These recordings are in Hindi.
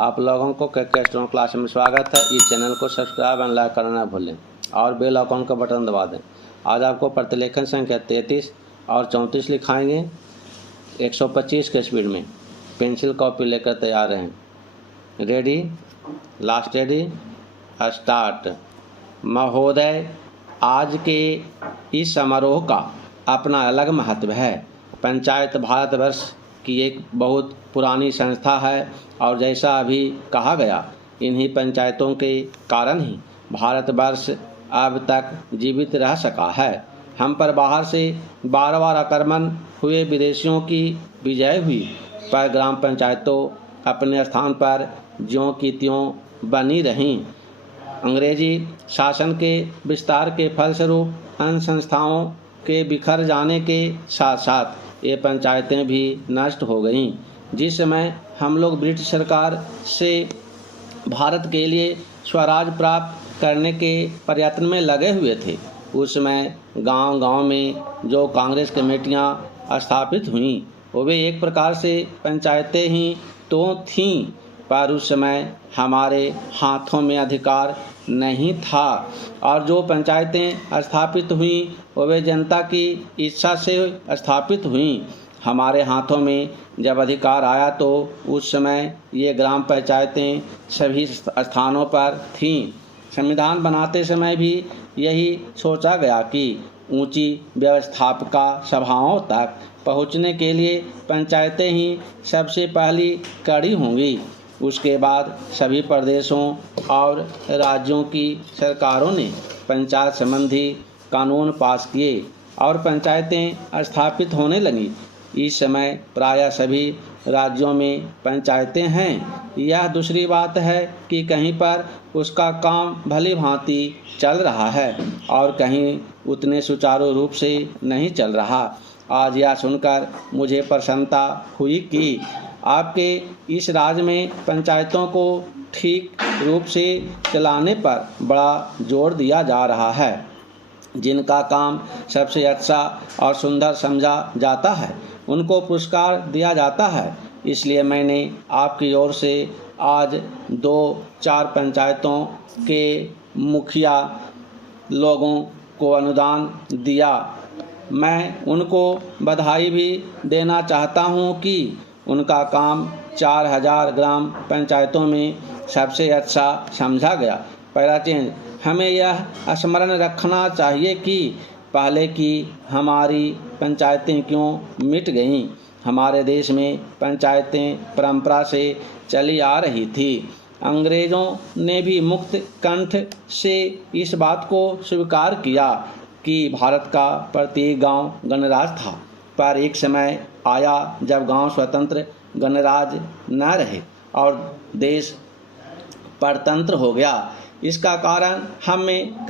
आप लोगों को कैस्ट्रोन क्लास में स्वागत है। इस चैनल को सब्सक्राइब एंड लाइक करना न भूलें और बेल आइकन का बटन दबा दें। आज आपको प्रतिलेखन संख्या 33 और 34 लिखाएंगे 125 के स्पीड में। पेंसिल कॉपी लेकर तैयार रहें। Ready, last ready, start. महोदय, आज के इस समारोह का अपना अलग महत्व है। पंचायत भारतवर्ष की एक बहुत पुरानी संस्था है और जैसा अभी कहा गया, इन्हीं पंचायतों के कारण ही भारतवर्ष अब तक जीवित रह सका है। हम पर बाहर से बार बार आक्रमण हुए विदेशियों की विजय हुई, पर ग्राम पंचायतों अपने स्थान पर ज्यों की त्यों बनी रहीं। अंग्रेजी शासन के विस्तार के फलस्वरूप अन्य संस्थाओं के बिखर जाने के साथ साथ ये पंचायतें भी नष्ट हो गईं। जिस समय हम लोग ब्रिटिश सरकार से भारत के लिए स्वराज प्राप्त करने के प्रयत्न में लगे हुए थे, उस समय गांव-गांव में जो कांग्रेस कमेटियां स्थापित हुईं, वे एक प्रकार से पंचायतें ही तो थीं, पर उस समय हमारे हाथों में अधिकार नहीं था और जो पंचायतें स्थापित हुईं वे जनता की इच्छा से स्थापित हुईं। हमारे हाथों में जब अधिकार आया तो उस समय ये ग्राम पंचायतें सभी स्थानों पर थीं। संविधान बनाते समय भी यही सोचा गया कि ऊंची व्यवस्थापिका सभाओं तक पहुंचने के लिए पंचायतें ही सबसे पहली कड़ी होंगी। उसके बाद सभी प्रदेशों और राज्यों की सरकारों ने पंचायत संबंधी कानून पास किए और पंचायतें स्थापित होने लगीं। इस समय प्रायः सभी राज्यों में पंचायतें हैं। यह दूसरी बात है कि कहीं पर उसका काम भली भांति चल रहा है और कहीं उतने सुचारू रूप से नहीं चल रहा। आज यह सुनकर मुझे प्रसन्नता हुई कि आपके इस राज्य में पंचायतों को ठीक रूप से चलाने पर बड़ा जोर दिया जा रहा है। जिनका काम सबसे अच्छा और सुंदर समझा जाता है उनको पुरस्कार दिया जाता है। इसलिए मैंने आपकी ओर से आज 2-4 पंचायतों के मुखिया लोगों को अनुदान दिया। मैं उनको बधाई भी देना चाहता हूं कि उनका काम 4000 ग्राम पंचायतों में सबसे अच्छा समझा गया। पहला चेंज, हमें यह स्मरण रखना चाहिए कि पहले की हमारी पंचायतें क्यों मिट गईं। हमारे देश में पंचायतें परंपरा से चली आ रही थी। अंग्रेज़ों ने भी मुक्त कंठ से इस बात को स्वीकार किया कि भारत का प्रत्येक गांव गणराज्य था, पर एक समय आया जब गांव स्वतंत्र गणराज्य न रहे और देश परतंत्र हो गया। इसका कारण हमें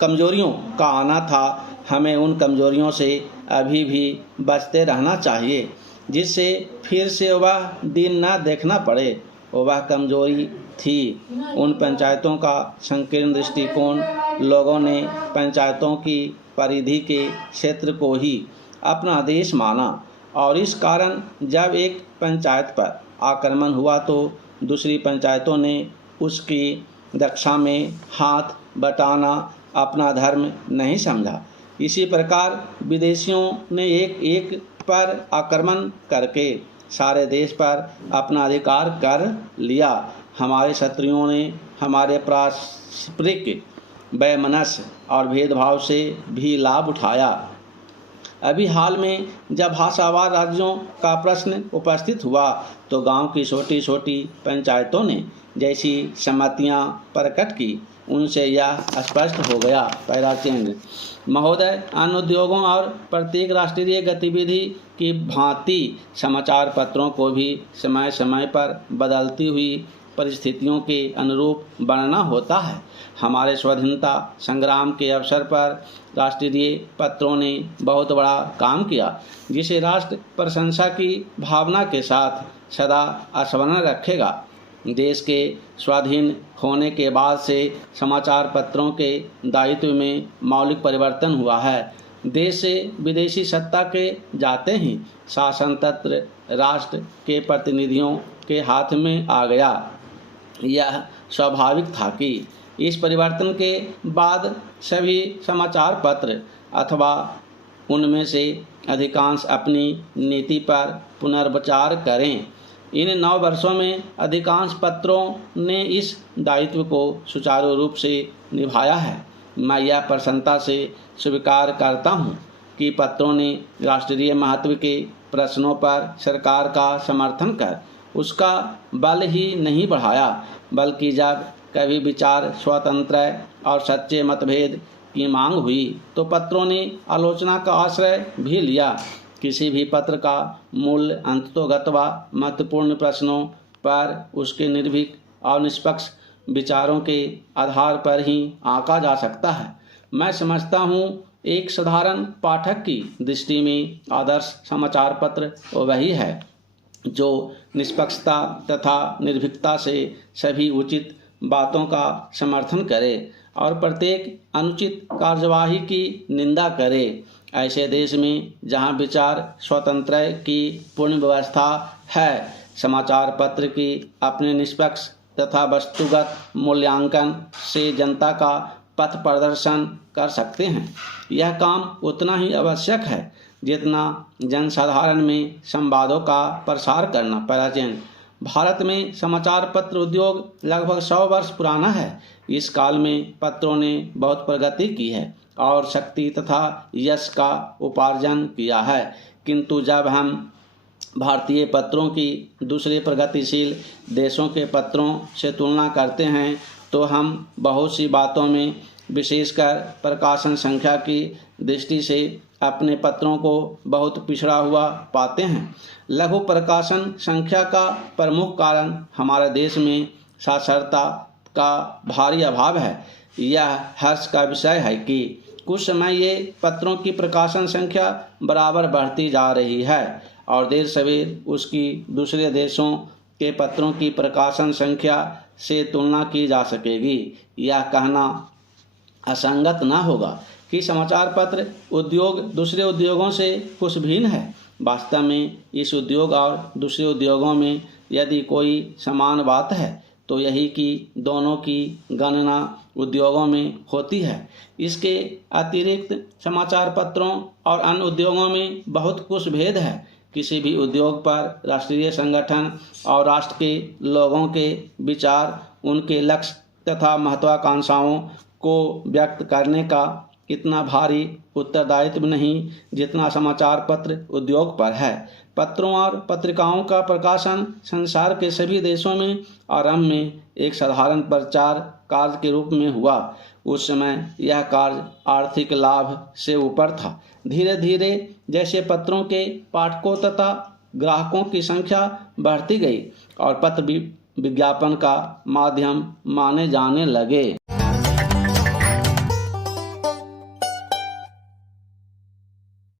कमजोरियों का आना था। हमें उन कमजोरियों से अभी भी बचते रहना चाहिए, जिससे फिर से वह दिन न देखना पड़े। वह कमजोरी थी उन पंचायतों का संकीर्ण दृष्टिकोण। लोगों ने पंचायतों की परिधि के क्षेत्र को ही अपना देश माना और इस कारण जब एक पंचायत पर आक्रमण हुआ तो दूसरी पंचायतों ने उसकी रक्षा में हाथ बटाना अपना धर्म नहीं समझा। इसी प्रकार विदेशियों ने एक एक पर आक्रमण करके सारे देश पर अपना अधिकार कर लिया। हमारे शत्रुओं ने हमारे पारस्परिक वैमनस्य और भेदभाव से भी लाभ उठाया। अभी हाल में जब भाषावार राज्यों का प्रश्न उपस्थित हुआ तो गांव की छोटी छोटी पंचायतों ने जैसी सम्मतियां प्रकट की, उनसे यह स्पष्ट हो गया। पहला चेंज, महोदय, अन्य उद्योगों और प्रत्येक राष्ट्रीय गतिविधि की भांति समाचार पत्रों को भी समय समय पर बदलती हुई परिस्थितियों के अनुरूप बनना होता है। हमारे स्वाधीनता संग्राम के अवसर पर राष्ट्रीय पत्रों ने बहुत बड़ा काम किया, जिसे राष्ट्र प्रशंसा की भावना के साथ सदा स्मरण रखेगा। देश के स्वाधीन होने के बाद से समाचार पत्रों के दायित्व में मौलिक परिवर्तन हुआ है। देश से विदेशी सत्ता के जाते ही शासन तंत्र राष्ट्र के प्रतिनिधियों के हाथ में आ गया। यह स्वाभाविक था कि इस परिवर्तन के बाद सभी समाचार पत्र अथवा उनमें से अधिकांश अपनी नीति पर पुनर्विचार करें। इन 9 वर्षों में अधिकांश पत्रों ने इस दायित्व को सुचारू रूप से निभाया है। मैं यह प्रसन्नता से स्वीकार करता हूँ कि पत्रों ने राष्ट्रीय महत्व के प्रश्नों पर सरकार का समर्थन कर उसका बल ही नहीं बढ़ाया, बल्कि जब कभी विचार स्वतंत्र और सच्चे मतभेद की मांग हुई तो पत्रों ने आलोचना का आश्रय भी लिया। किसी भी पत्र का मूल्य अंततोगत्वा महत्वपूर्ण प्रश्नों पर उसके निर्भीक और निष्पक्ष विचारों के आधार पर ही आंका जा सकता है। मैं समझता हूँ एक साधारण पाठक की दृष्टि में आदर्श समाचार पत्र वही है जो निष्पक्षता तथा निर्भीकता से सभी उचित बातों का समर्थन करे और प्रत्येक अनुचित कार्यवाही की निंदा करे। ऐसे देश में जहां विचार स्वतंत्रता की पूर्ण व्यवस्था है, समाचार पत्र की अपने निष्पक्ष तथा वस्तुगत मूल्यांकन से जनता का पथ प्रदर्शन कर सकते हैं। यह काम उतना ही आवश्यक है जितना जनसाधारण में संवादों का प्रसार करना। प्राचीन भारत में समाचार पत्र उद्योग लगभग 100 वर्ष पुराना है। इस काल में पत्रों ने बहुत प्रगति की है और शक्ति तथा यश का उपार्जन किया है, किंतु जब हम भारतीय पत्रों की दूसरे प्रगतिशील देशों के पत्रों से तुलना करते हैं तो हम बहुत सी बातों में, विशेषकर प्रकाशन संख्या की दृष्टि से, अपने पत्रों को बहुत पिछड़ा हुआ पाते हैं। लघु प्रकाशन संख्या का प्रमुख कारण हमारे देश में साक्षरता का भारी अभाव है। यह हर्ष का विषय है कि कुछ समय ये पत्रों की प्रकाशन संख्या बराबर बढ़ती जा रही है और देर सवेर उसकी दूसरे देशों के पत्रों की प्रकाशन संख्या से तुलना की जा सकेगी। यह कहना असंगत न होगा कि समाचार पत्र उद्योग दूसरे उद्योगों से कुछ भिन्न है। वास्तव में इस उद्योग और दूसरे उद्योगों में यदि कोई समान बात है तो यही कि दोनों की गणना उद्योगों में होती है। इसके अतिरिक्त समाचार पत्रों और अन्य उद्योगों में बहुत कुछ भेद है। किसी भी उद्योग पर राष्ट्रीय संगठन और राष्ट्र के लोगों के विचार, उनके लक्ष्य तथा महत्वाकांक्षाओं को व्यक्त करने का इतना भारी उत्तरदायित्व नहीं जितना समाचार पत्र उद्योग पर है। पत्रों और पत्रिकाओं का प्रकाशन संसार के सभी देशों में आरंभ में एक साधारण प्रचार कार्य के रूप में हुआ। उस समय यह कार्य आर्थिक लाभ से ऊपर था। धीरे धीरे जैसे पत्रों के पाठकों तथा ग्राहकों की संख्या बढ़ती गई और पत्र विज्ञापन का माध्यम माने जाने लगे।